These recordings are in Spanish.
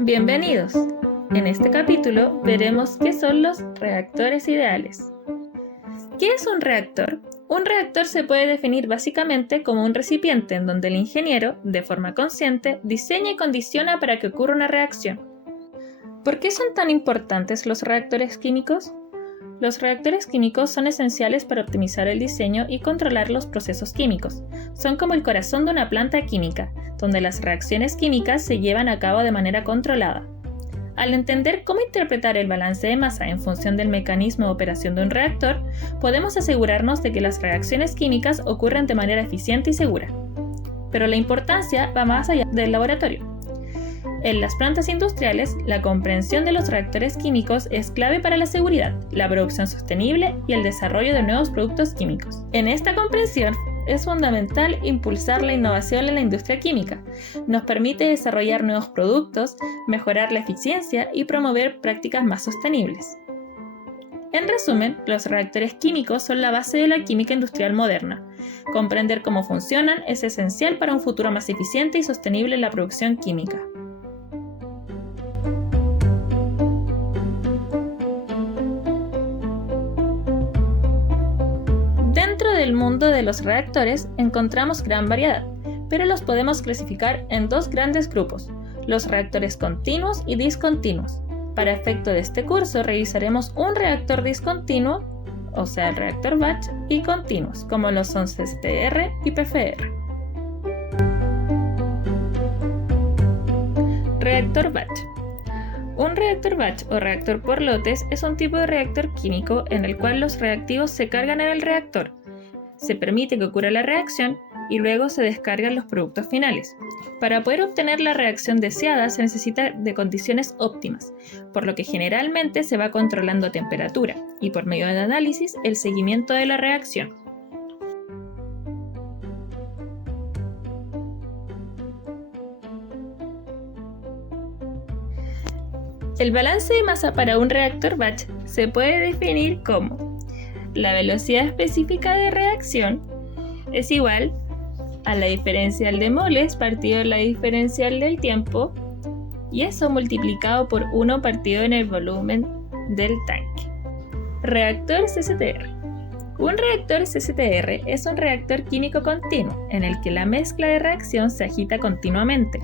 Bienvenidos. En este capítulo veremos qué son los reactores ideales. ¿Qué es un reactor? Un reactor se puede definir básicamente como un recipiente en donde el ingeniero, de forma consciente, diseña y condiciona para que ocurra una reacción. ¿Por qué son tan importantes los reactores químicos? Los reactores químicos son esenciales para optimizar el diseño y controlar los procesos químicos. Son como el corazón de una planta química, donde las reacciones químicas se llevan a cabo de manera controlada. Al entender cómo interpretar el balance de masa en función del mecanismo de operación de un reactor, podemos asegurarnos de que las reacciones químicas ocurren de manera eficiente y segura. Pero la importancia va más allá del laboratorio. En las plantas industriales, la comprensión de los reactores químicos es clave para la seguridad, la producción sostenible y el desarrollo de nuevos productos químicos. En esta comprensión, es fundamental impulsar la innovación en la industria química. Nos permite desarrollar nuevos productos, mejorar la eficiencia y promover prácticas más sostenibles. En resumen, los reactores químicos son la base de la química industrial moderna. Comprender cómo funcionan es esencial para un futuro más eficiente y sostenible en la producción química. Dentro del mundo de los reactores encontramos gran variedad, pero los podemos clasificar en dos grandes grupos, los reactores continuos y discontinuos. Para efecto de este curso revisaremos un reactor discontinuo, o sea el reactor batch, y continuos, como lo son CCTR y PFR. Reactor batch. Un reactor batch o reactor por lotes es un tipo de reactor químico en el cual los reactivos se cargan en el reactor. Se permite que ocurra la reacción y luego se descargan los productos finales. Para poder obtener la reacción deseada se necesita de condiciones óptimas, por lo que generalmente se va controlando temperatura y por medio del análisis el seguimiento de la reacción. El balance de masa para un reactor batch se puede definir como la velocidad específica de reacción es igual a la diferencial de moles partido en la diferencial del tiempo y eso multiplicado por 1 partido en el volumen del tanque. Reactor CCTR. Un reactor CCTR es un reactor químico continuo en el que la mezcla de reacción se agita continuamente.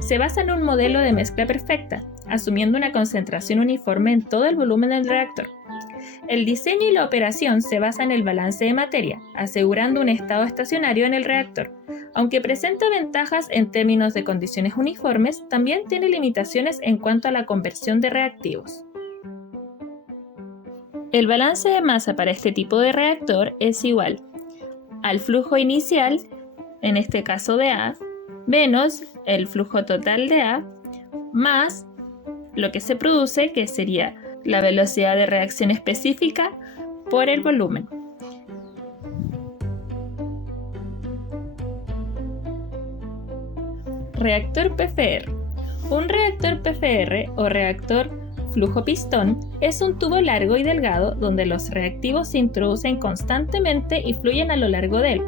Se basa en un modelo de mezcla perfecta, asumiendo una concentración uniforme en todo el volumen del reactor. El diseño y la operación se basa en el balance de materia, asegurando un estado estacionario en el reactor. Aunque presenta ventajas en términos de condiciones uniformes, también tiene limitaciones en cuanto a la conversión de reactivos. El balance de masa para este tipo de reactor es igual al flujo inicial, en este caso de A, menos el flujo total de A, más lo que se produce, que sería la velocidad de reacción específica por el volumen. Reactor PFR. Un reactor PFR o reactor flujo pistón es un tubo largo y delgado donde los reactivos se introducen constantemente y fluyen a lo largo de él,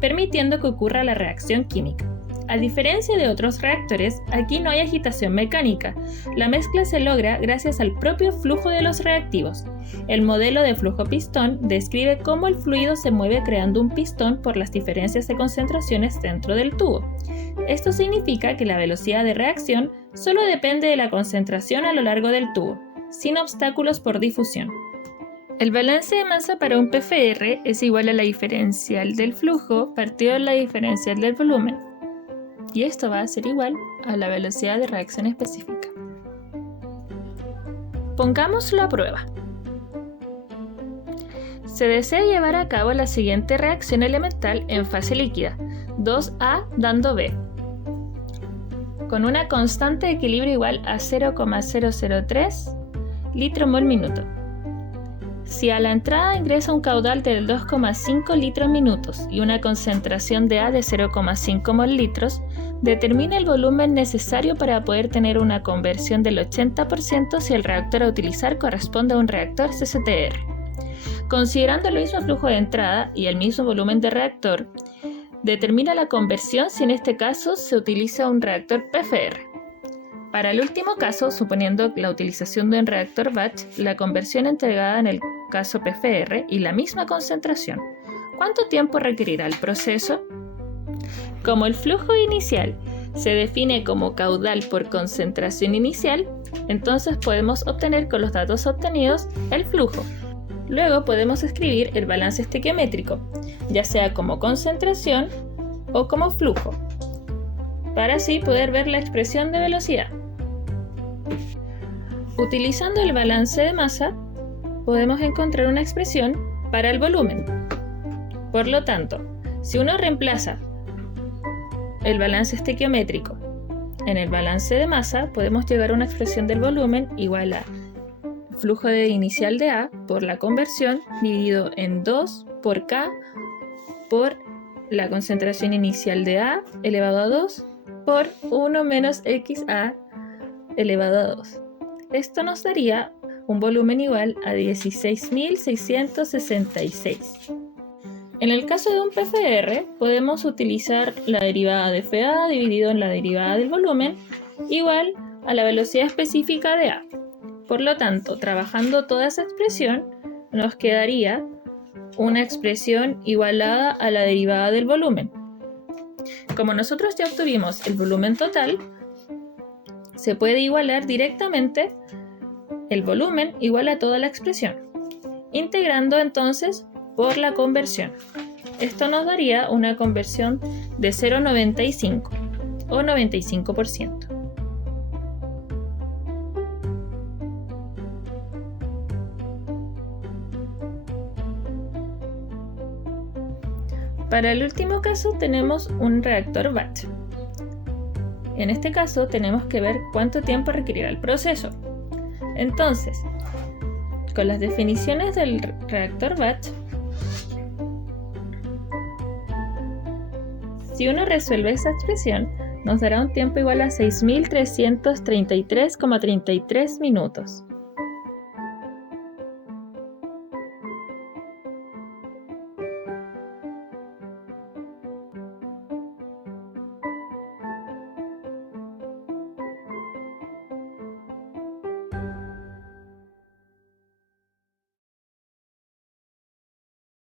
permitiendo que ocurra la reacción química. A diferencia de otros reactores, aquí no hay agitación mecánica. La mezcla se logra gracias al propio flujo de los reactivos. El modelo de flujo pistón describe cómo el fluido se mueve creando un pistón por las diferencias de concentraciones dentro del tubo. Esto significa que la velocidad de reacción solo depende de la concentración a lo largo del tubo, sin obstáculos por difusión. El balance de masa para un PFR es igual a la diferencial del flujo partido en la diferencial del volumen. Y esto va a ser igual a la velocidad de reacción específica. Pongámoslo a prueba. Se desea llevar a cabo la siguiente reacción elemental en fase líquida, 2A dando B, con una constante de equilibrio igual a 0,003 litro mol minuto. Si a la entrada ingresa un caudal de 2,5 litros minutos y una concentración de A de 0,5 mol litros, determina el volumen necesario para poder tener una conversión del 80% si el reactor a utilizar corresponde a un reactor CCTR. Considerando el mismo flujo de entrada y el mismo volumen de reactor, determina la conversión si en este caso se utiliza un reactor PFR. Para el último caso, suponiendo la utilización de un reactor batch, la conversión entregada en el caso PFR y la misma concentración, ¿cuánto tiempo requerirá el proceso? Como el flujo inicial se define como caudal por concentración inicial, entonces podemos obtener con los datos obtenidos el flujo. Luego podemos escribir el balance estequiométrico, ya sea como concentración o como flujo, para así poder ver la expresión de velocidad. Utilizando el balance de masa, podemos encontrar una expresión para el volumen. Por lo tanto, si uno reemplaza el balance estequiométrico en el balance de masa, podemos llegar a una expresión del volumen igual a flujo inicial de A por la conversión dividido en 2 por K por la concentración inicial de A elevado a 2 por 1 menos XA elevado a 2. Esto nos daría un volumen igual a 16.666. En el caso de un PFR, podemos utilizar la derivada de FA dividido en la derivada del volumen igual a la velocidad específica de A. Por lo tanto, trabajando toda esa expresión, nos quedaría una expresión igualada a la derivada del volumen. Como nosotros ya obtuvimos el volumen total, se puede igualar directamente el volumen igual a toda la expresión, integrando entonces por la conversión. Esto nos daría una conversión de 0,95 o 95%. Para el último caso tenemos un reactor batch. En este caso tenemos que ver cuánto tiempo requerirá el proceso. Entonces, con las definiciones del reactor batch, si uno resuelve esa expresión, nos dará un tiempo igual a 6.333,33 minutos.